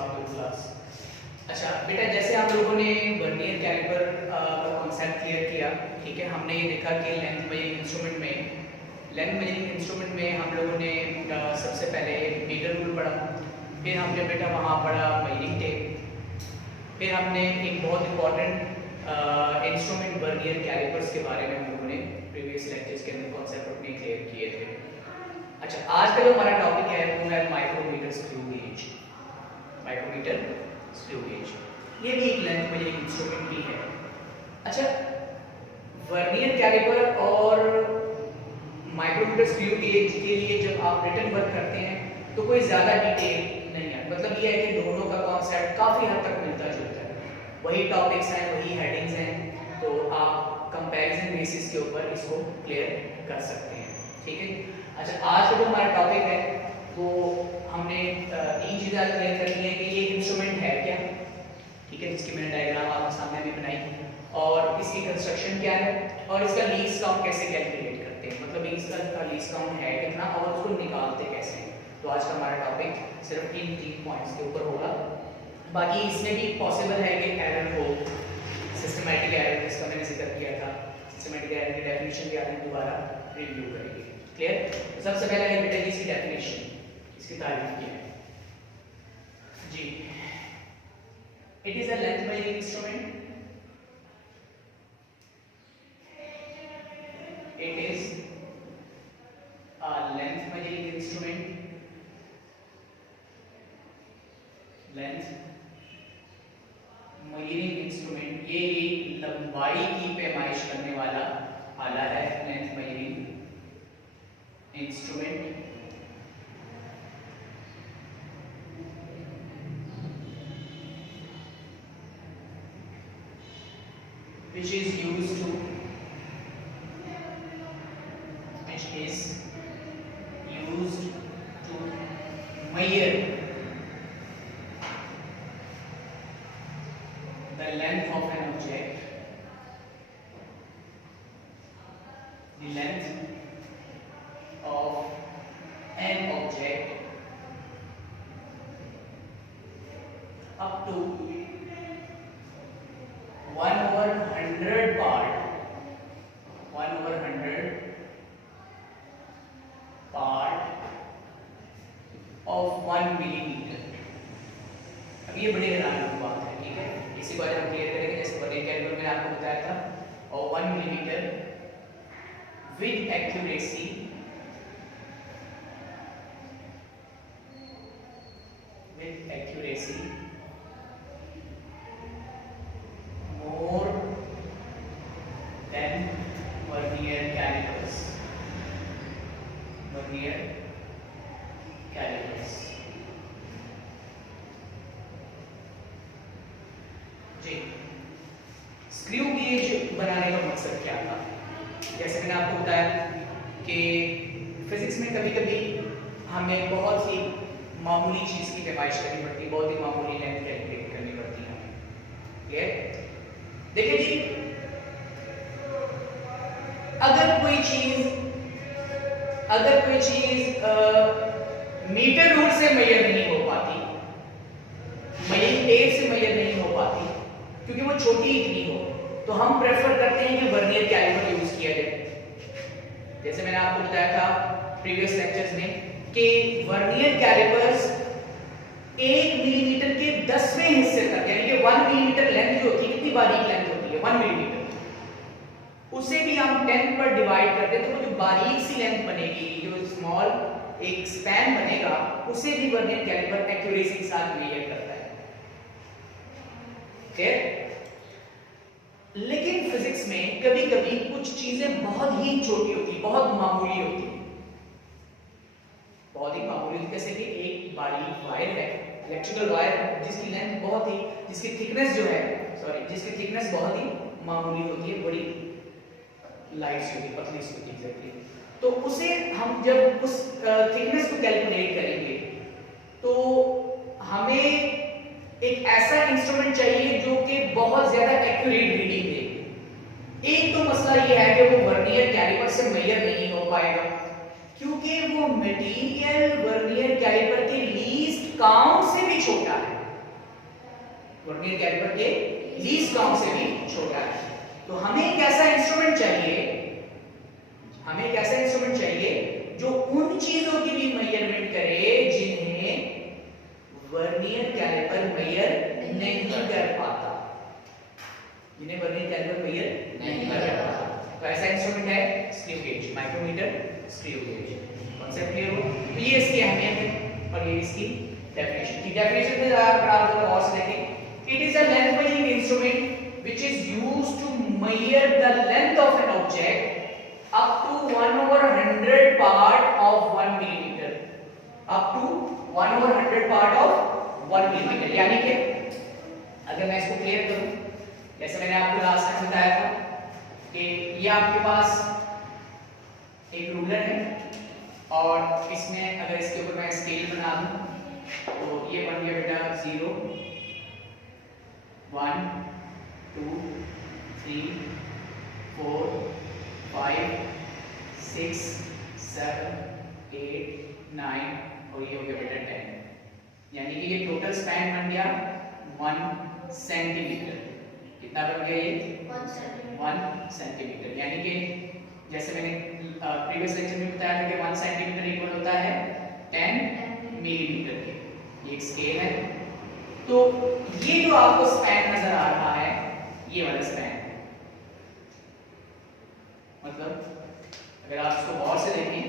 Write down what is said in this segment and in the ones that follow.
Class. अच्छा बेटा, जैसे आप लोगों ने वर्नियर कैलिपर का कॉन्सेप्ट क्लियर किया, ठीक है, हमने ये देखा कि लेंथ मेजरिंग इंस्ट्रूमेंट में हम लोगों ने सबसे पहले मीटर रूल पढ़ा, फिर हमने बेटा वहाँ पढ़ा मेजरिंग टेप, फिर हमने एक बहुत इंपॉर्टेंट इंस्ट्रूमेंट वर्नियर कैलिपर्स के बारे में हम लोगों ने प्रीवियस लेक्चर्स के अंदर कॉन्सेप्ट अपने क्लियर किए थे। अच्छा, आज का जो हमारा टॉपिक है वो है micrometer screw gauge. Micrometer screw gauge ये भी एक लेंथ मेजरिंग इंस्ट्रूमेंट ही है। अच्छा, वर्नियर कैलिपर और माइक्रोमीटर स्क्रू गेज के लिए जब आप रिटन वर्क करते हैं तो कोई ज़्यादा डिटेल नहीं है, मतलब ये है कि दोनों का कॉन्सेप्ट काफ़ी हद तक मिलता जुलता है, वही टॉपिक्स हैं, वही हेडिंग्स हैं, तो आप कंपैरिजन बेसिस के ऊपर इसको क्लियर कर सकते हैं, ठीक है। अच्छा, आज का जो हमारा टॉपिक है वो हमने तीन चीज़ें आज क्लियर करनी है कि ये इंस्ट्रूमेंट है क्या, ठीक है, जिसकी मैंने डायग्राम आपके सामने भी बनाई, और इसकी कंस्ट्रक्शन क्या है, और इसका लीस्ट काउंट कैसे कैलकुलेट करते हैं, मतलब इसका लीस्ट काउंट है कितना और उसको निकालते कैसे हैं। तो आज का हमारा टॉपिक सिर्फ इन 3 पॉइंट्स के ऊपर होगा। बाकी इसमें भी पॉसिबल है कि एरर हो, सिस्टमैटिक एरर जिसका मैंने जिक्र किया था, सिस्टमैटिक एरर की डेफिनेशन भी आपने दोबारा रिव्यू करेंगे। क्लियर? सबसे पहले है बेटा इसकी डेफिनेशन, इसकी तारीफ क्या है जी। It is a length measuring instrument, it is a length measuring instrument, length measuring instrument, ये एक लंबाई की पैमाइश करने वाला आला है, length measuring instrument, which is used to measure the length of an object, the length of an object up to 1/100 part of 1 millimetre. अब ये बड़े हैरान की बात है, ठीक है, इसी को हम क्लियर करेंगे। जैसे वर्नियर कैलिपर मैंने आपको बताया था, और 1 millimetre with accuracy more than vernier callipers, जी। स्क्रू गेज बनाने का मकसद क्या था? जैसे मैंने आपको बताया कि फिजिक्स में कभी कभी हमें बहुत ही मामूली चीज़ की पैमाइश करनी पड़ती है, बहुत ही मामूली लेंथ कैलकुलेट करनी पड़ती है हमें। क्लियर? देखिए जी, अगर कोई चीज मीटर रूल से मेजर नहीं हो पाती, मेजरिंग टेप से मेजर नहीं हो पाती, क्योंकि वो छोटी इतनी हो, तो हम प्रेफर करते हैं कि वर्नियर कैलिपर यूज किया जाए। जैसे मैंने आपको बताया था प्रीवियस लेक्चर्स में कि वर्नियर कैलिपर्स 1 मिलीमीटर के 10वें हिस्से तक, यानी कि 1 मिलीमीटर लेंथ जो होती है, कितनी बारीक लेंथ होती है 1 मिलीमीटर, उसे भी हम 10 पर डिवाइड करते हैं, तो वो जो बारीक सी लेंथ बनेगी, जो स्मॉल एक स्पैन बनेगा, उसे भी वर्नियर कैलिपर एक्यूरेसी के साथ मेजर करता है। ठीक? लेकिन फिजिक्स में कभी कभी कुछ चीजें बहुत ही छोटी होती, बहुत मामूली होती, बहुत ही मामूली, जैसे कि एक बारीक वायर है, इलेक्ट्रिकल वायर, जिसकी लेंथ बहुत ही, जिसकी थिकनेस बहुत ही मामूली होती है, बड़ी लाइट सी होती है, पतली सी होती है एग्जैक्टली। तो उसे हम जब उस थिकनेस को कैलकुलेट करेंगे तो हमें एक ऐसा इंस्ट्रूमेंट चाहिए जो कि बहुत ज्यादा एक्यूरेट रीडिंग दे। एक तो मसला ये है कि वो वर्नियर कैलिपर से मेजर नहीं हो पाएगा, क्योंकि वो मटेरियल वर्नियर कैलिपर के लीस्ट काउंट से भी छोटा है। वर्नियर कैलिपर के लीस्ट काउंट से भी छोटा है। तो हमें एक ऐसा इंस्ट्रूमेंट चाहिए, हमें एक ऐसा इंस्ट्रूमेंट चाहिए जो उन चीजों की भी मेजरमेंट करे जिन्हें वर्नियर कैलिपर मेजर नहीं कर पाता, जिन्हें वर्नियर कैलिपर मेजर नहीं कर पाता। तो ऐसा इंस्ट्रूमेंट है screw gauge, micrometer, screw gauge. Concept clear हो? तो ये इसकी अहमियत है और ये इसकी डेफिनेशन की। डेफिनेशन में अगर आप जरा गौर से देखें, it is a length measuring instrument which is used to measure the length of an object up to 1/100 part of 1 millimeter, up to 1/100 part of 1 millimeter। यानी कि अगर मैं इसको क्लियर करूं, जैसे मैंने आपको लास्ट टाइम बताया था कि ये आपके पास एक रूलर है और इसमें अगर इसके ऊपर मैं स्केल बना दूं तो ये बन गया बेटा 0 1 2 3 4 5 6 7 8 9 और ये हो गया बेटा 10। यानी कि ये टोटल स्पैन बन गया 1 सेंटीमीटर। कितना बन गया ये? 1 सेंटीमीटर। यानी कि जैसे मैंने प्रीवियस लेक्चर में बताया था कि 1 सेंटीमीटर इक्वल होता है 10 मिलीमीटर के। ये एक स्केल है। तो ये जो आपको स्पैन नजर आ रहा है, ये वाला स्पैन, मतलब अगर आप इसको गौर से देखें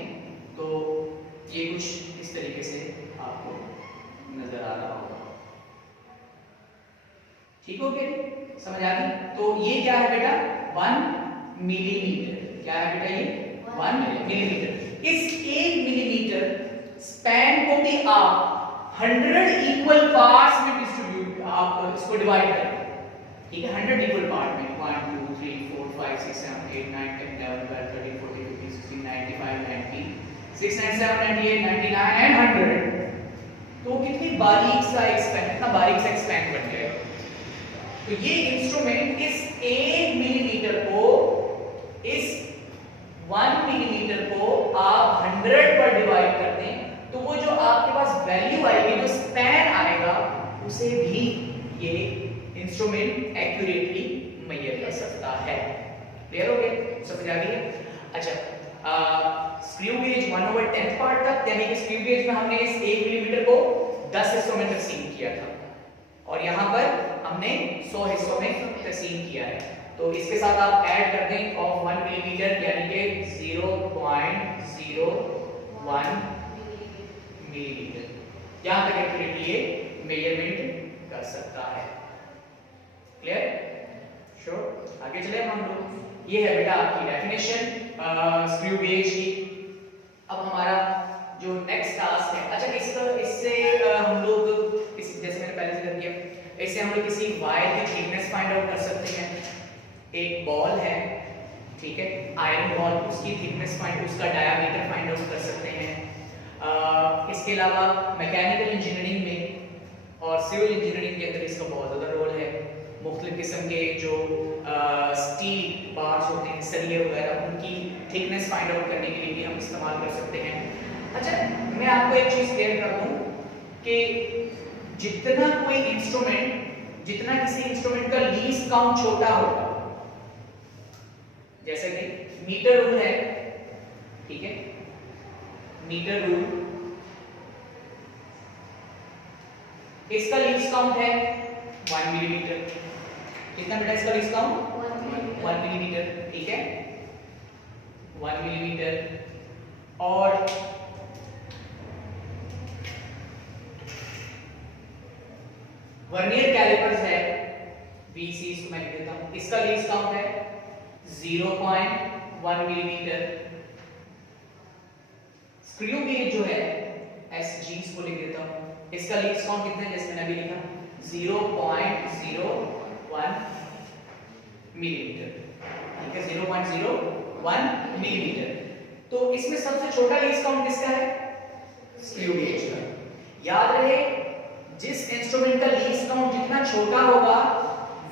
तो ये कुछ इस तरीके से आपको नजर आ रहा होगा। ठीक हो गया? समझ आ गई? तो ये क्या है बेटा? 1 मिलीमीटर। क्या है बेटा ये? 1 मिलीमीटर। इस 1 मिलीमीटर स्पैन को भी आप 100 इक्वल पार्ट्स में डिस्ट्रीब्यूट, आप इसको डिवाइड करें। ठीक है, 100 इक्वल पार्ट में 1 2 3 4 5 6 7 8 9 10 11 12 13 14 15 16 95 90 6 97 98 99 एंड 100। तो कितनी बारीक सा एक स्पैन, कितना बारीक सा स्पैन बन गया। तो ये इंस्ट्रूमेंट इस 1 मिलीमीटर को, इस 1 मिलीमीटर को आप 100 पर डिवाइड कर दें तो वो जो आपके पास वैल्यू आएगी, जो स्पैन आएगा, उसे भी ये इंस्ट्रूमेंट एक्यूरेटली मेजर कर सकता है। क्लियर हो गया? समझ आ गई है? अच्छा, स्क्रू गेज 1/10 पार्ट तक, यानी कि स्क्रू गेज में हमने इस 1 मिलीमीटर को 10 हिस्सों में तकसीम किया था और यहाँ पर हमने 100 हिस्सों में तकसीम किया है। तो इसके साथ आप ऐड कर दें ऑफ 1 मिलीमीटर, यानी कि 0.01 मिलीमीटर। यहाँ तक एक्यूरेटली ये मेजरमेंट कर सकता है। क्लियर? श्योर? आगे चले हम लोग। ये है बेटा आपकी डेफिनेशन स्क्रू गेज की। अब हमारा जो नेक्स्ट टास्क है, अच्छा इससे हम लोग जैसे मैंने पहले जिक्र किया, इससे हम लोग किसी वायर की थिकनेस फाइंड आउट कर सकते हैं। एक बॉल है, ठीक है, आयरन बॉल, उसकी थिकनेस फाइंड, उसका डायामीटर फाइंड आउट कर सकते हैं। इसके अलावा मैकेनिकल इंजीनियरिंग में और सिविल इंजीनियरिंग के अंदर इसका बहुत ज़्यादा रोल है। मुख्तलिफ किस्म के जो स्टील बार्स होते हैं, सरिये वगैरह, उनकी थिकनेस फाइंड आउट करने के लिए भी हम इस्तेमाल कर सकते हैं। अच्छा, मैं आपको एक चीज़ क्लियर कर दूं कि जितना कोई इंस्ट्रूमेंट, जितना किसी इंस्ट्रूमेंट का लीस्ट काउंट छोटा होगा, जैसे कि मीटर रूल है, ठीक है, मीटर रूल, इसका लीस्ट काउंट है 1 मिलीमीटर। कितना बेटा इसका लीस्ट काउंट? 1 मिलीमीटर, ठीक है, 1 मिलीमीटर। और वर्नियर कैलिपर्स है VC, इसको मैं लिख देता हूं, इसका लीस्ट काउंट है 0.1 मिलीमीटर। स्क्रू गेज जो है SG, इसको लिख देता हूं, इसका लीस्ट काउंट कितना है? जैसे मैंने अभी लिखा 0.01 मिलीमीटर, ठीक है, 0.01 मिलीमीटर। तो इसमें सबसे छोटा लीस्ट काउंट किसका है? स्क्रू गेज का। याद रहे, जिस इंस्ट्रूमेंट का लीस्ट काउंट जितना छोटा होगा,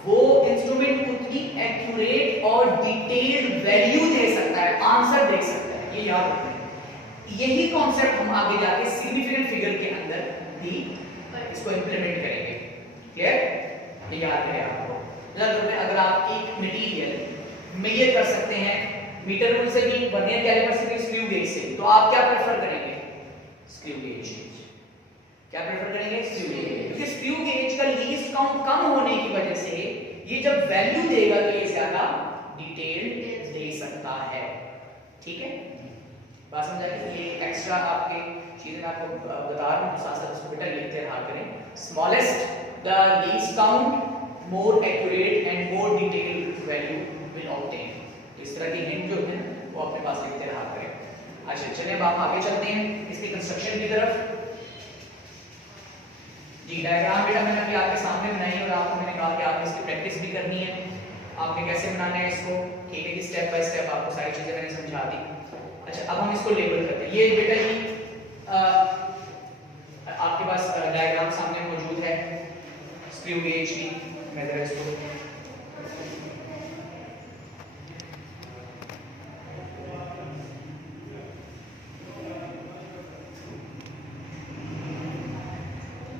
वो इंस्ट्रूमेंट उतनी एक्यूरेट और डिटेल्ड वैल्यू दे सकता है, आंसर दे सकता है। ये याद रखना है। यही कॉन्सेप्ट हम आगे जाके सिग्निफिकेंट फिगर के अंदर भी इसको इंप्लीमेंट करेंगे। क्लियर? ये याद रहे आपको। मतलब अगर आप एक मटेरियल मेजर कर सकते हैं मीटर रूल से भी, वर्नियर कैलिपर से भी, स्क्रू गेज से, तो आप क्या प्रेफर करेंगे? Screw gauge. क्या प्रेफर करेंगे? Screw gauge. क्योंकि स्क्रू गेज का लीस्ट काउंट कम होने की वजह से ये जब वैल्यू देगा तो ये ज्यादा डिटेल्ड दे सकता है। ठीक है, बात समझ आई? ये एक्स्ट्रा आपके चीजें आपको बता रहा हूं, साथ साथ इसको बेटा लिखते रहा करें। Smallest the least count more accurate and more detailed value will obtain. इस तरह की हिंट जो है वो अपने पास लिखते रहा करें। अच्छा चलिए अब आप आगे चलते हैं इसकी कंस्ट्रक्शन की तरफ। जी डायग्राम बेटा मैंने अभी आपके सामने बनाई और आपको मैंने कहा कि आपने इसकी प्रैक्टिस भी करनी है, आपने कैसे बनाना है इसको। ठीक है कि स्टेप बाय स्टेप आपको सारी चीजें मैंने समझा दी। अच्छा अब हम इसको लेबल करते हैं। ये बेटा ये आपके पास डायग्राम सामने मौजूद है स्क्रू गेज की। मैं जरा इसको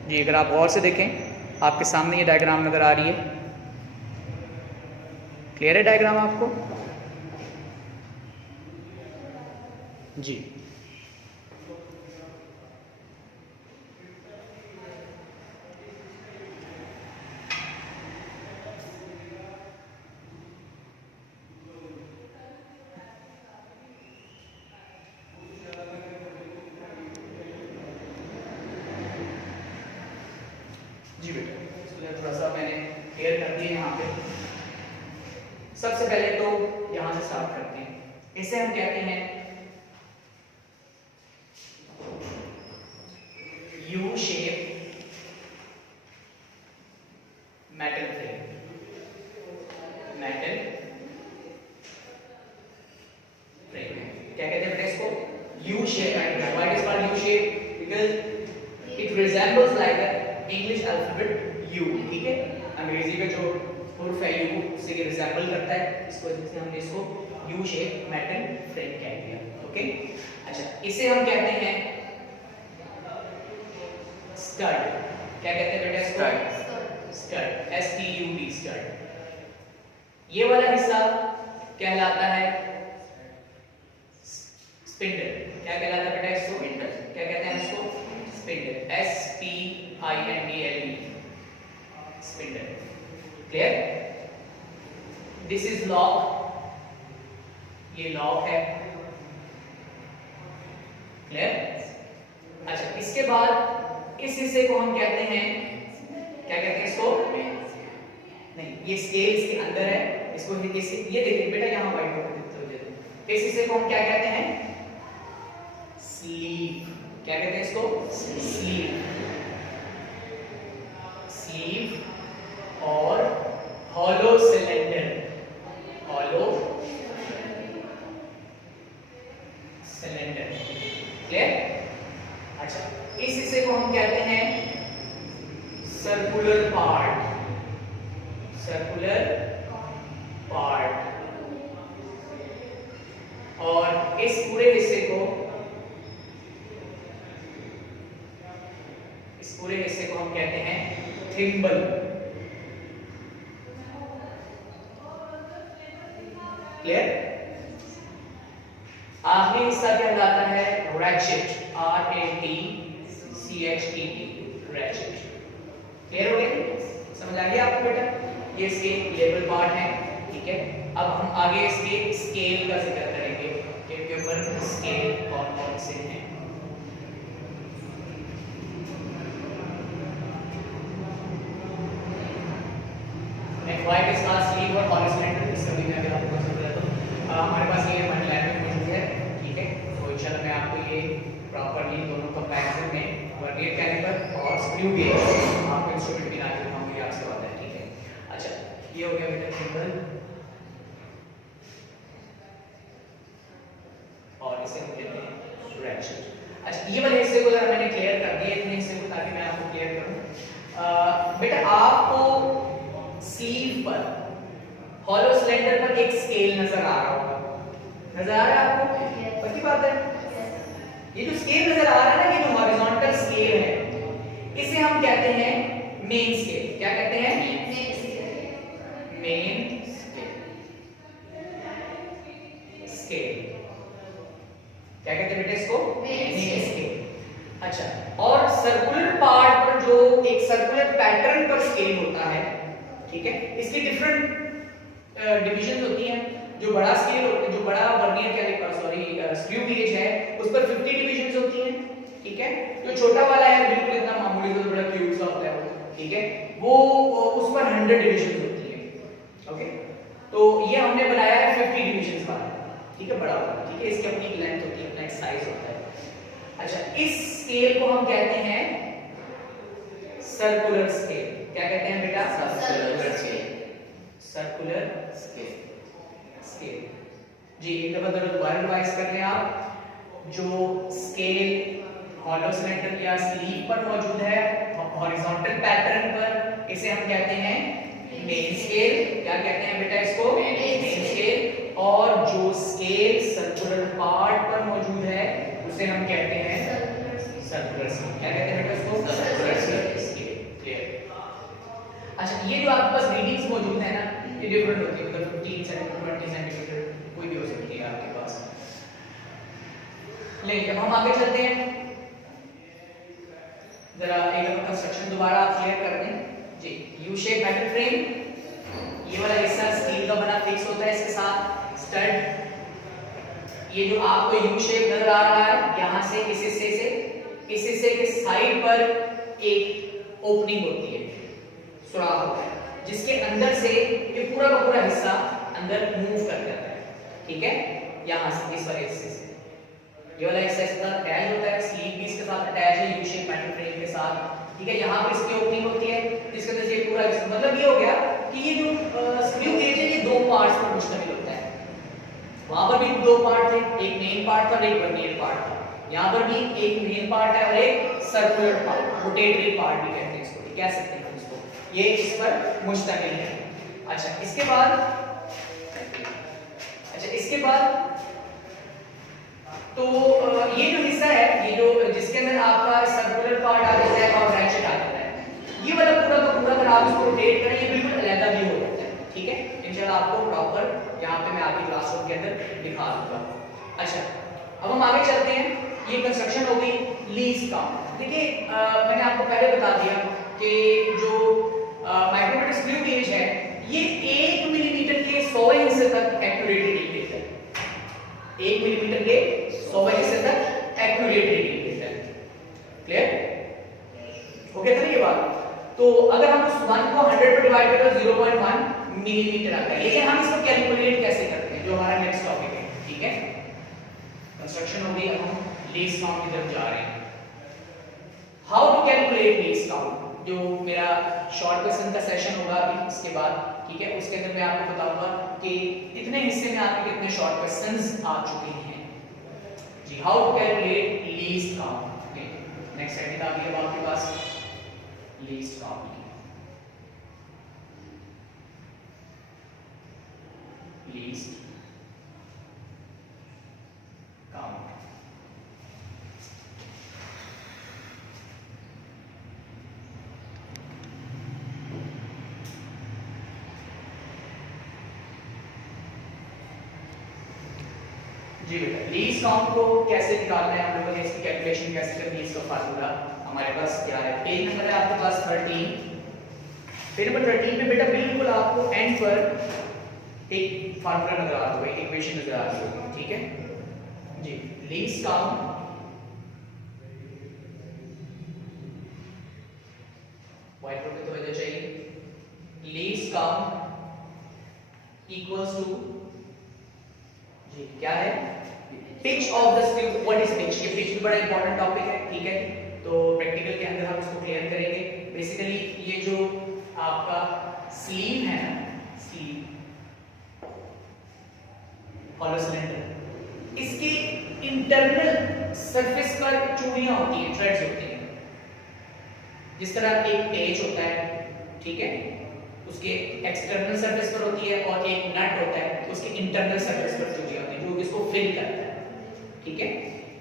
जी, अगर आप गौर से देखें आपके सामने ये डायग्राम नजर आ रही है। क्लियर है डायग्राम आपको? जी जी बेटा इसको थोड़ा सा मैंने क्लियर कर दिया यहाँ पे। सबसे पहले तो यहाँ से स्टार्ट करते हैं। इसे हम कहते हैं U shape metal frame. Metal frame क्या कहते हैं बेटा इसको? U shape. Why it is called U shape? Because it resembles like the English alphabet you. ठीक है, अंग्रेजी का जो हुर्फ है यू उससे ये रिजेंबल करता है, इसको वजह से हमने इसको यू शेप मेटल फ्रेम कह दिया। ओके अच्छा इसे हम कहते हैं स्टड। क्या कहते हैं बेटा इसको? Stud. S T U D stud. ये वाला हिस्सा कहलाता है स्पिंडल। क्या कहलाता है बेटा इसको? क्या कहते हैं इसको? Spindle. S P I N D L E spindle. Clear? This is lock. ये लॉक है। क्लियर? अच्छा इसके बाद इस हिस्से को हम कहते हैं, क्या कहते हैं इसको? नहीं, ये स्केल इसके अंदर है। इसको ये देखिए बेटा यहाँ व्हाइट बोर्ड दे दो। इस हिस्से को हम क्या कहते हैं? स्लीव। क्या कहते हैं इसको? स्लीव। स्लीव और hollow cylinder. Hollow cylinder. Clear? अच्छा इस हिस्से को हम कहते हैं सर्कुलर पार्ट। Circular part. और इस पूरे हिस्से को हम कहते हैं थिम्बल। क्लियर? आखिरी हिस्सा कहलाता है ratchet. R A T C H E T ratchet. Clear हो गया? समझ आ गया आपको बेटा? ये इसके लेवल पार्ट है। ठीक है, अब हम आगे इसके स्केल का जिक्र करेंगे कि इनके ऊपर स्केल कौन कौन से हैं। व्हाइट इज कॉल्ड स्लीव और हॉलो सिलेंडर। इसका भी मैं अगर आपको समझा तो हमारे पास ये मंडलाइन में मौजूद है। ठीक है, तो इंशाल्लाह मैं आपको ये प्रॉपर्ली दोनों कंपैरिजन में वर्नियर कैलिपर और स्क्रू गेज आपको इंस्ट्रूमेंट भी ला के दिखाऊंगी, आपसे बात है। ठीक है, अच्छा ये हो गया बेटा थिम्बल और इसे हम कहते हैं रैचेट। अच्छा ये वाले हिस्से को जरा मैंने क्लियर कर दिया, इतने हिस्से को ताकि मैं आपको क्लियर करूं। बेटा आपको स्लीव पर, हॉलो सिलेंडर पर एक स्केल नजर आ रहा होगा। नजर आ रहा है आपको? पक्की बात है? ये जो स्केल नजर आ रहा है ना, ये जो हॉरिजॉन्टल स्केल है, इसे हम कहते हैं मेन स्केल। क्या कहते हैं? क्या कहते हैं बेटा इसको? Main scale. अच्छा, और सर्कुलर पार्ट पर जो एक सर्कुलर पैटर्न पर स्केल होता है, ठीक है, इसकी डिफरेंट डिविजन होती हैं। जो बड़ा स्केल जो बड़ा वर्नियर कैलिपर स्क्रू गेज है उस पर 50 डिविजन्स होती हैं, ठीक है। जो छोटा वाला है बिल्कुल इतना मामूली सा बड़ा क्यूब सा होता है वो, ठीक है, वो उस पर 100 डिविजन्स होती है। ओके, तो ये हमने बनाया है 50 डिविजन्स वाला, ठीक है, बड़ा वाला, ठीक है। इसकी अपनी एक लेंथ होती है, अपना एक साइज होता है। अच्छा, इस स्केल को हम कहते हैं सर्कुलर स्केल। क्या कहते हैं बेटा? Circular scale. सर्कुलर स्केल जी। एक दफा दोबारा रिवाइज कर लें आप। जो स्केल हॉलो सिलेंडर या स्लीव पर मौजूद है हॉरिजॉन्टल पैटर्न पर, इसे हम कहते हैं मेन स्केल। क्या कहते हैं बेटा इसको? Main scale. और जो स्केल सर्कुलर पार्ट पर मौजूद है उसे हम कहते हैं सर्कुलर स्केल। क्या कहते हैं बेटा इसको? Circular scale. क्लियर? अच्छा, ये जो आपके पास रीडिंग्स मौजूद है ना, ये डिफरेंट होती है, मतलब 15 सेंटीमीटर 20 सेंटीमीटर कोई भी हो सकती है आपके पास। लेकिन हम आगे चलते हैं, जरा एक बार कंस्ट्रक्शन दोबारा क्लियर कर दें जी। यू शेप मेटल फ्रेम, ये वाला हिस्सा स्टील का बना फिक्स होता है, इसके साथ स्टड। ये जो आपको यू शेप नजर आ रहा है, यहां से इस हिस्से के साइड पर एक ओपनिंग होती है, सुराख होता है, जिसके अंदर से ये पूरा का पूरा हिस्सा अंदर मूव कर जाता है, ठीक है। यहां से इस वाले हिस्से से ये वाला हिस्सा इसके साथ अटैच होता है, स्लीव भी इसके साथ अटैच है यू शेप मेटल फ्रेम के साथ, ठीक है। यहां पर इसकी ओपनिंग होती है जिसके अंदर से ये पूरा हिस्सा, मतलब ये हो गया कि ये जो स्क्रू गेज है ये दो पार्ट्स पर मुश्तमिल होता है। वहां पर भी दो पार्ट थे, एक मेन पार्ट था और एक वर्नियर पार्ट था। यहां पर भी एक मेन पार्ट है और एक सर्कुलर पार्ट, रोटेटरी पार्ट भी कहते हैं इसको, कह सकते हैं इसको, ये इस पर मुश्तमिल है। अच्छा, इसके बाद तो ये जो हिस्सा है, ये जो जिसके अंदर आपका सर्कुलर पार्ट आ जाता है और रैचेट आ जाता है, ये वाला पूरा का पूरा अगर आप इसको रोटेट करें ये बिल्कुल अलग भी हो जाता है, ठीक है। इंशाल्लाह आपको प्रॉपर यहाँ पे मैं आपकी क्लासरूम के अंदर दिखा दूंगा। अच्छा, अब हम आगे चलते हैं। ये कंस्ट्रक्शन हो गई लीस्ट काउंट। देखिए मैंने आपको पहले बता दिया कि जो माइक्रोमीटर स्क्रू गेज है ये 1 मिलीमीटर के 100वें हिस्से तक एक्यूरेट रीडिंग देता है। 1 मिलीमीटर के 100वें हिस्से तक एक्यूरेट रीडिंग देता है। क्लियर? ओके था ना ये बात? तो अगर हम उस 1 को 100 पर डिवाइड करें तो 0.1 मिलीमीटर आता है। लेकिन हम इसको कैलकुलेट कैसे करते हैं, जो हमारा नेक्स्ट टॉपिक है, ठीक है। कंस्ट्रक्शन हो गई, अब हम लीस्ट काउंट की तरफ जा रहे हैं। How to calculate least count, जो मेरा शॉर्ट क्वेश्चन का सेशन होगा अभी इसके बाद, ठीक है, उसके अंदर मैं आपको बताऊंगा कि इतने हिस्से में आपके कितने शॉर्ट क्वेश्चंस आ चुके हैं जी। How to calculate least count. Next setting आ गई अब आपके पास लीस्ट काउंट की। लीस्ट काउंट, जी बेटा लीस्ट काउंट को कैसे निकालना है, हम लोगों ने इसकी कैलकुलेशन कैसे करनी है, इसका फार्मूला हमारे पास क्या है। पेज नंबर है आपके पास 13। पेज नंबर 13 पे बेटा बिल्कुल आपको एंड पर एक फार्मूला नजर आ रहा होगा, एक इक्वेशन नजर आ रही होगी, ठीक है जी। लीस्ट काउंट व्हाइट बोर्ड पे तो वजह चाहिए। लीस्ट काउंट इक्वल्स टू जी क्या है, pitch of the screw. What is pitch? ये पिच भी बड़ा इंपॉर्टेंट टॉपिक है, ठीक है। तो प्रैक्टिकल के अंदर हम इसको क्लियर करेंगे। बेसिकली ये जो आपका स्लीव है ना, स्लीव हॉलो सिलेंडर, इसके इंटरनल सरफेस पर चूड़ियां होती हैं, थ्रेड्स होती हैं। जिस तरह एक पेच होता है, ठीक है, उसके एक्सटर्नल सरफेस पर होती है, और एक नट होता है उसके इंटरनल सरफेस पर चूड़ियां होती हैं जो इसको फिल करता है, ठीक है।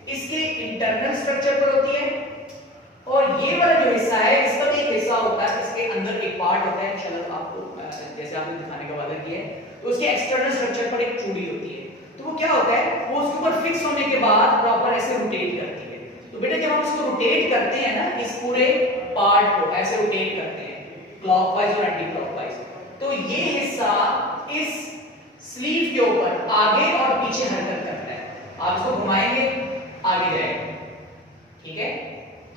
इसके इंटरनल स्ट्रक्चर पर होती है, और ये वाला जो हिस्सा है इसका भी एक हिस्सा होता है, इसके अंदर एक पार्ट होता है, इंशाल्लाह आपको जैसे आपने दिखाने का वादा किया है, तो उसके एक्सटर्नल स्ट्रक्चर पर एक चूड़ी होती है। तो वो क्या होता है, वो उसके ऊपर फिक्स होने के बाद प्रॉपर ऐसे रोटेट करती है। तो बेटा जब हम इसको रोटेट करते हैं ना, इस पूरे पार्ट को ऐसे रोटेट करते हैं क्लॉकवाइज और एंटी क्लॉकवाइज, तो ये हिस्सा इस स्लीव के ऊपर आगे और पीछे हरकत करता है। आप इसको घुमाएंगे आगे जाएगा, ठीक है,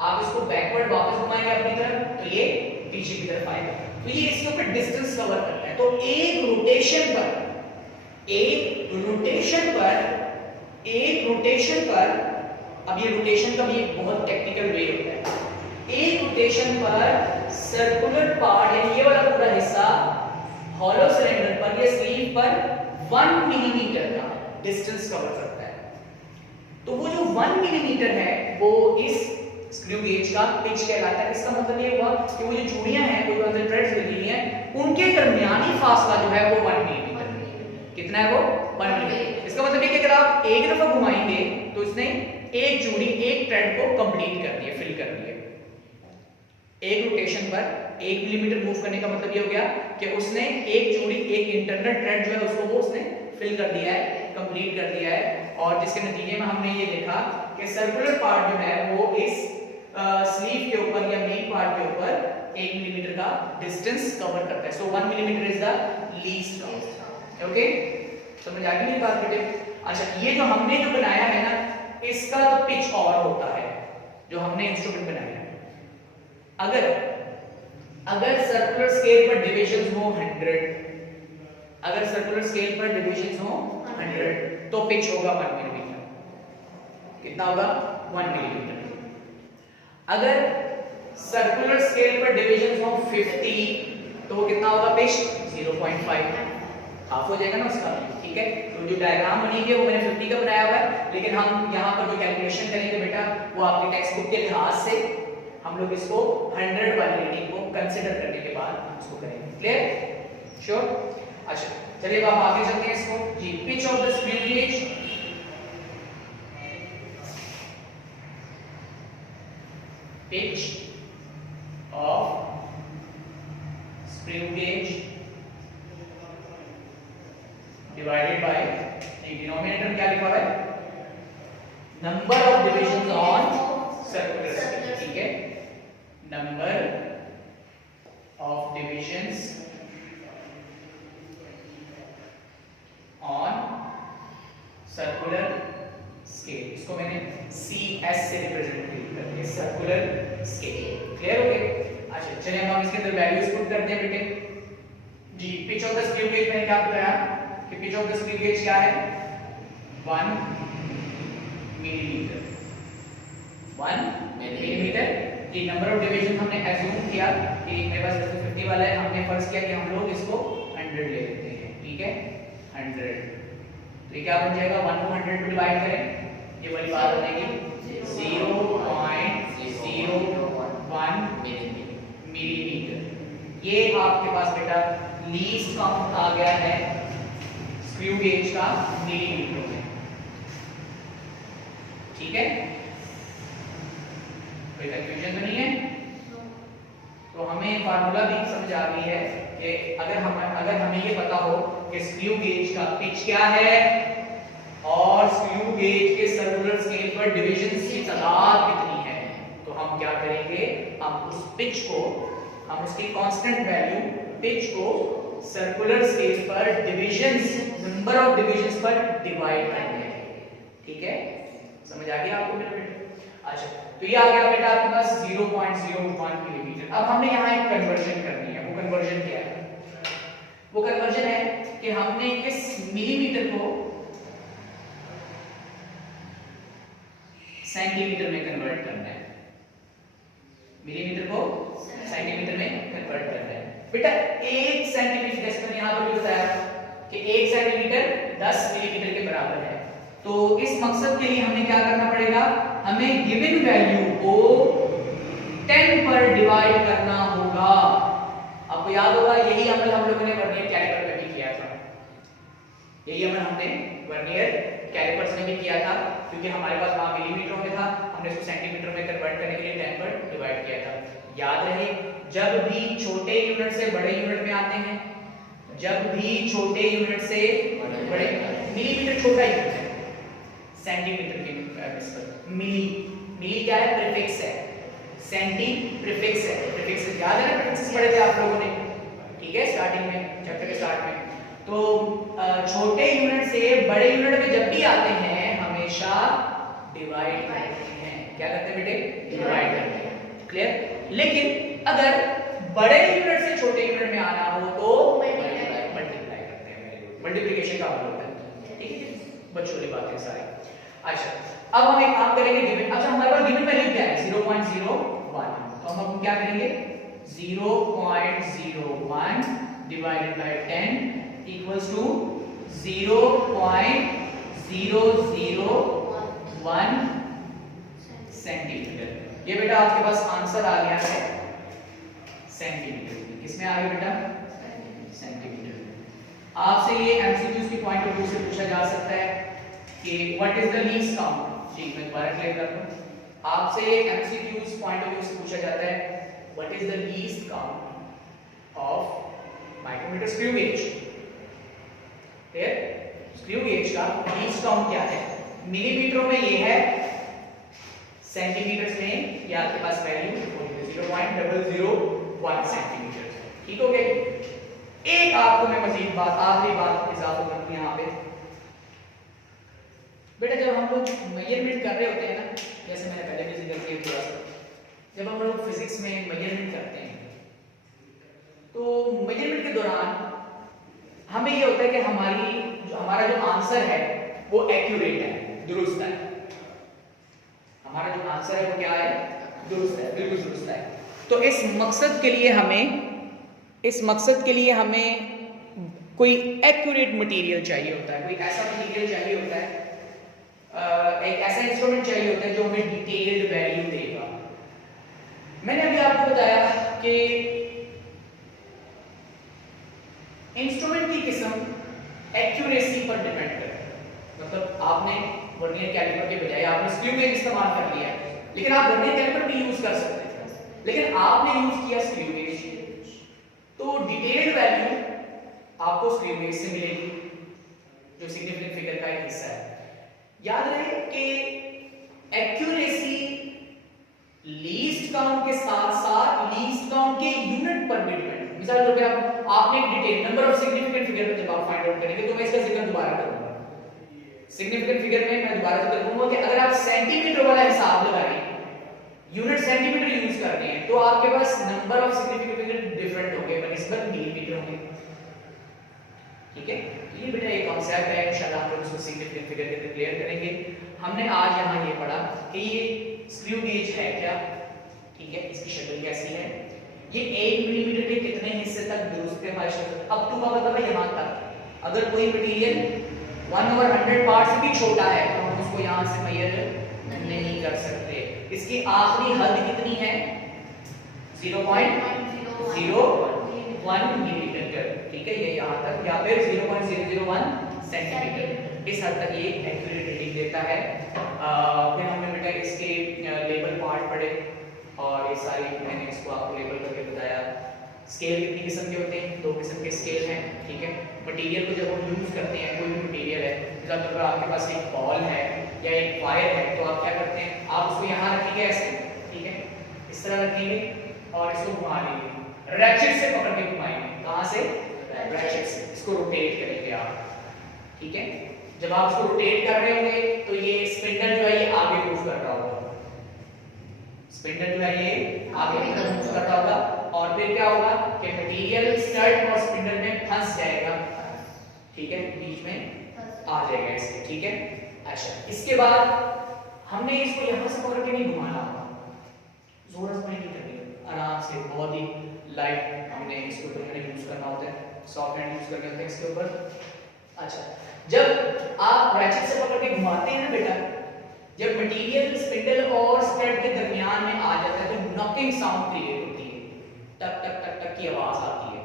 आप इसको बैकवर्ड वापस घुमाएंगे अपनी तरफ तो ये पीछे की तरफ आएगा। तो ये इसके ऊपर डिस्टेंस कवर करता है। तो एक रोटेशन पर अब ये रोटेशन का भी एक बहुत टेक्निकल वे होता है। एक रोटेशन पर सर्कुलर पार्ट है, ये वाला पूरा हिस्सा हॉलो सिलेंडर पर या स्लीव पर 1 मिलीमीटर का डिस्टेंस कवर करता है। तो वो जो 1 मिलीमीटर है वो इस स्क्रू गेज का पिच कहलाता है। इसका मतलब ये हुआ कि वो जो चूड़ियां हैं, वो जो अंदर थ्रेड्स लगी हुई हैं, उनके दरमियानी फासला जो है वो 1 मिलीमीटर। कितना है वो? 1 मिलीमीटर। इसका मतलब ये कि अगर आप एक दफा घुमाएंगे तो इसने एक चूड़ी एक थ्रेड को कंप्लीट कर दिया, फिल कर दिया। एक रोटेशन पर 1 मिलीमीटर मूव करने का मतलब ये हो गया कि उसने एक चूड़ी, एक इंटरनल थ्रेड जो है उसको वो उसने फिल कर दिया है, कंप्लीट कर दिया है। और जिसके नतीजे में हमने ये देखा कि सर्कुलर पार्ट जो है वो इस स्लीव के ऊपर या मेन पार्ट के ऊपर 1 मिलीमीटर का डिस्टेंस कवर करता है। सो 1 millimetre is the least count. Okay, समझ आ गई मेरी बात बेटे? अच्छा, ये जो हमने जो बनाया है ना, इसका तो पिच और होता है जो हमने इंस्ट्रूमेंट बनाया है। अगर सर्कुलर स्केल पर डिविजन्स हो 100, अगर सर्कुलर स्केल पर डिविजन्स हो 100 तो पिच होगा 1 मिलीमीटर। कितना होगा? 1 मिलीमीटर। अगर सर्कुलर स्केल पर डिविजन्स हो 50 तो वो कितना होगा पिच? 0.5, हाफ हो जाएगा ना उसका, ठीक है। तो जो डायग्राम बनी है वो मैंने 50 का बनाया हुआ है, लेकिन हम यहाँ पर जो कैलकुलेशन करेंगे बेटा वो आपके टेक्स्ट बुक के लिहाज से हम लोग इसको 100 वाली रीडिंग को कंसीडर करने के बाद हम इसको करेंगे। क्लियर? श्योर? अच्छा, चलिए अब आगे चलते हैं इसको जी। Pitch of the screw gauge, pitch of screw gauge divided by denominator क्या लिखा हुआ है? Number of divisions on circular scale, ठीक है। Number of divisions on circular scale, इसको मैंने CS से रिप्रेजेंट कर दिया, सर्कुलर स्केल। क्लियर हो गया? अच्छा, चलिए हम इसके अंदर वैल्यूज पुट करते हैं बेटे जी। Pitch of the screw gauge मैंने क्या बताया कि pitch of the screw gauge क्या है? 1 मिलीमीटर। 1 मिलीमीटर। ये नंबर ऑफ डिवीजन हमने एज्यूम किया कि मेरे पास 50 वाला है, हमने फर्ज किया कि हम लोग इसको 100 ले लेते हैं, ठीक है, 100। तो ये क्या बन जाएगा? 1 को 100 पे डिवाइड करें, ये वाली बात बनेगी 0.01 मिलीमीटर। ये आपके पास बेटा लीस्ट काउंट आ गया है स्क्रू गेज का मिलीमीटर में, ठीक है। कोई कंफ्यूजन तो नहीं है? तो हमें फार्मूला भी समझ आ गई है कि अगर हमें ये पता हो कि स्क्रू गेज का पिच क्या है और स्क्रू गेज के सर्कुलर स्केल पर डिविजन्स की तादाद कितनी है, तो हम क्या करेंगे? हम उस पिच को, हम उसकी कांस्टेंट वैल्यू पिच को सर्कुलर स्केल पर डिविजन्स, नंबर ऑफ डिविजन्स पर डिवाइड करेंगे, ठीक है। समझ आ गया आपको मेरे बेटे? अच्छा, तो ये आ गया बेटा आपके पास 0.01 मिलीमीटर। अब हमने यहाँ एक कन्वर्जन करनी है। वो कन्वर्जन क्या है? वो कन्वर्जन है कि हमने इस मिलीमीटर को सेंटीमीटर में कन्वर्ट करना है। मिलीमीटर को सेंटीमीटर में कन्वर्ट करना है बेटा। 1 सेंटीमीटर, जैसे मैंने यहाँ पर भी बताया कि 1 सेंटीमीटर 10 मिलीमीटर के बराबर है। तो इस मकसद के लिए हमें क्या करना पड़ेगा? हमें गिवन वैल्यू को 10 पर डिवाइड करना होगा। आपको याद होगा यही अमल हम लोगों ने वर्नियर कैलिपर में भी किया था। यही अमल हमने वर्नियर कैलिपर्स में भी किया था, क्योंकि हमारे पास वहां मिलीमीटरों में था, हमने इसको सेंटीमीटर में कन्वर्ट करने के लिए 10 पर डिवाइड किया था। याद रहे, जब भी छोटे यूनिट से बड़े यूनिट में आते हैं, जब भी छोटे यूनिट से बड़े मिलीमीटर छोटा यूनिट है सेंटीमीटर के निस्बत। मिली क्या है? प्रीफिक्स है। सेंटी प्रीफिक्स है। प्रीफिक्स याद है ना, प्रीफिक्स पढ़े थे आप लोगों ने, ठीक है, स्टार्टिंग में, चैप्टर के स्टार्ट में। तो छोटे यूनिट से बड़े यूनिट में जब भी आते हैं हमेशा डिवाइड करते हैं। क्या करते हैं बेटे? डिवाइड करते हैं। क्लियर? लेकिन अगर बड़े यूनिट से छोटे यूनिट में आना हो तो मल्टीप्लाई करते हैं। मल्टीप्लिकेशन का मतलब होता है, ठीक है, बच्चों की बातें सारी। अच्छा, अब हम एक काम करेंगे गिवन। अच्छा, हमारे पास गिवन वैल्यू क्या है? 0.01। तो हम क्या करेंगे? 0.01 divided by 10 equals to 0.001 centimetre. ये बेटा आपके पास आंसर आ गया है सेंटीमीटर। किसमें आ गया बेटा? सेंटीमीटर। आपसे ये एमसीक्यूज की पॉइंट ऑफ व्यू से पूछा जा सकता है कि what is the least count. ठीक, मैं दोबारा क्लियर कर दूं। आपसे ये एमसीक्यूज पॉइंट ऑफ व्यू से पूछा जाता है what is the least count of micrometer screw gauge. Screw gauge का लीस्ट काउंट क्या है? मिलीमीटरों में ये है, सेंटीमीटर्स में ये आपके पास वैल्यू 0.001 सेंटीमीटर। ठीक हो गया? एक आपको मैं मजीद बात, आखिरी बात इजाफा कर दूं यहां पे। बेटा जब हम लोग मेजरमेंट कर रहे होते हैं ना, जैसे मैंने पहले भी जिक्र किया थोड़ा सा, जब हम लोग फिजिक्स में मेजरमेंट करते हैं तो मेजरमेंट के दौरान हमें ये होता है कि हमारा जो आंसर है वो एक्यूरेट है, दुरुस्त है। हमारा जो आंसर है वो क्या है? दुरुस्त है, बिल्कुल दुरुस्त है। तो इस मकसद के लिए हमें कोई एक्यूरेट मटेरियल चाहिए होता है, कोई ऐसा मटेरियल चाहिए होता है, एक ऐसा इंस्ट्रूमेंट चाहिए होता है जो हमें डिटेल्ड वैल्यू देगा। मैंने अभी आपको बताया कि इंस्ट्रूमेंट की किस्म एक्यूरेसी पर डिपेंड करता है। मतलब आपने वर्नियर कैलिपर के बजाय आपने स्क्रू गेज इस्तेमाल कर लिया है, लेकिन आप वर्नियर कैलिपर भी यूज कर सकते थे, लेकिन आपने यूज किया स्क्रू गेज, तो डिटेल्ड वैल्यू आपको स्क्रू गेज से मिलेगी, जो सिग्निफिकेंट फिगर का एक हिस्सा है। याद रहे कि एक्यूरेसी लीस्ट काउंट के साथ साथ लीस्ट काउंट के यूनिट पर भी डिपेंड। मिसाल के तौर पे आपने एक detail number of significant figure पर जब आप फाइंड आउट करेंगे तो मैं इसका जिक्र दोबारा करूंगा। सिग्निफिकेंट फिगर में मैं दोबारा जिक्र करूंगा कि अगर आप सेंटीमीटर वाला हिसाब लगा रहे हैं, यूनिट सेंटीमीटर यूज कर रहे हैं, तो आपके पास number of significant figure different होंगे बनिस्बत मिलीमीटर होंगे। ठीक है, ये बेटा एक कांसेप्ट है, इंशाल्लाह हम लोग इसको सिग्निफिकेंट फिगर के अंदर क्लियर करेंगे। हमने आज यहाँ ये पढ़ा कि ये स्क्रू गेज है क्या, ठीक है, इसकी शक्ल कैसी है, ये 1 मिलीमीटर के कितने हिस्से तक दुरुस्त है हमारे शक्ल, अब तो का मतलब है यहाँ तक। अगर कोई मटेरियल 1/100 पार्ट से भी छोटा है तो हम उसको यहाँ से मेजर नहीं कर सकते। इसकी आखिरी हद कितनी है? 0.01 मिलीमीटर। ठीक है, ये यहाँ तक, या फिर 0.001 सेंटीमीटर। इस हद तक ये एक्यूरेट रीडिंग देता है। फिर हमने बेटा इसके लेबल पार्ट पढ़े और ये सारी मैंने इसको आपको लेबल करके बताया। स्केल कितनी किस्म के होते हैं? 2 किस्म के स्केल हैं। ठीक है, मटेरियल को जब हम यूज करते हैं, कोई भी मटेरियल है, जब अगर आपके पास एक बॉल है या एक वायर है, तो आप क्या करते हैं? आप उसको यहाँ रखेंगे ऐसे, ठीक है, इस तरह रखेंगे और इसको घुमा लेंगे, रैचेट से पकड़ के घुमाएंगे। कहाँ से? रैचेट से। इसको रोटेट करेंगे आप, ठीक है। जब आप इसको रोटेट कर रहे होंगे तो ये स्पिंडल जो है ये आगे मूव कर रहा होगा, स्पिंडल जो है ये आगे मूव कर रहा होगा, और फिर क्या होगा कि मटेरियल स्टड और स्पिंडल में फंस जाएगा, ठीक है, बीच में आ जाएगा इसके, ठीक है। अच्छा, इसके बाद हमने इसको यहां से पकड़ के नहीं घुमाना, जोर से नहीं करनी, आराम से, बहुत ही लाइट हमने इसको जो है यूज करना होता है, सॉफ्ट हैंड यूज करने होते हैं इसके ऊपर। अच्छा, जब आप रैचेट से पकड़ के घुमाते हैं ना बेटा, जब मटेरियल स्पिंडल और स्टड के दरमियान में आ जाता है तो नॉकिंग साउंड क्रिएट होती है, टक टक टक टक की आवाज आती है,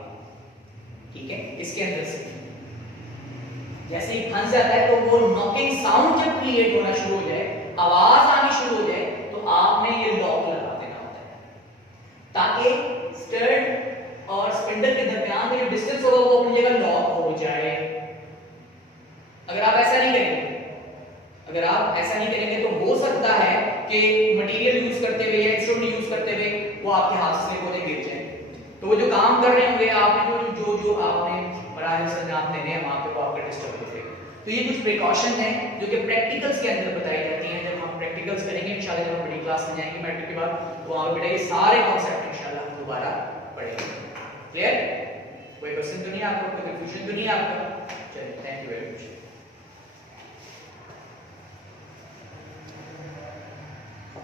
ठीक है। इसके अंदर से जैसे ही फंस जाता है तो वो नॉकिंग साउंड जब क्रिएट होना शुरू हो जाए, आवाज आनी शुरू हो जाए, तो आपने ये लॉक लगा देना होता है ताकि स्टड और स्पिंडल के दरमियान में जो डिस्टेंस होगा वो अपनी जगह लॉक हो जाए। अगर आप ऐसा नहीं करेंगे, अगर आप ऐसा नहीं करेंगे तो हो सकता है कि मटेरियल यूज करते हुए या इंस्ट्रूमेंट यूज करते हुए वो आपके हाथ से कोने गिर जाए। तो वो जो काम कर रहे होंगे आपने जो आपने मराहिल से अंजाम देने हैं वहां पे वो आपका डिस्टर्ब हो जाएगा। तो ये कुछ प्रिकॉशन है जो कि प्रैक्टिकल्स के अंदर बताई जाती हैं। जब हम प्रैक्टिकल्स करेंगे इंशाल्लाह, जब हम बड़ी क्लास में जाएंगे मैट्रिक के बाद, तो वहां पे बेटा ये सारे कॉन्सेप्ट इंशाल्लाह हम दोबारा पढ़ेंगे। क्लियर? कोई क्वेश्चन तो नहीं आपको, कोई कंफ्यूजन तो नहीं आपका? चलिए, थैंक यू वेरी मच।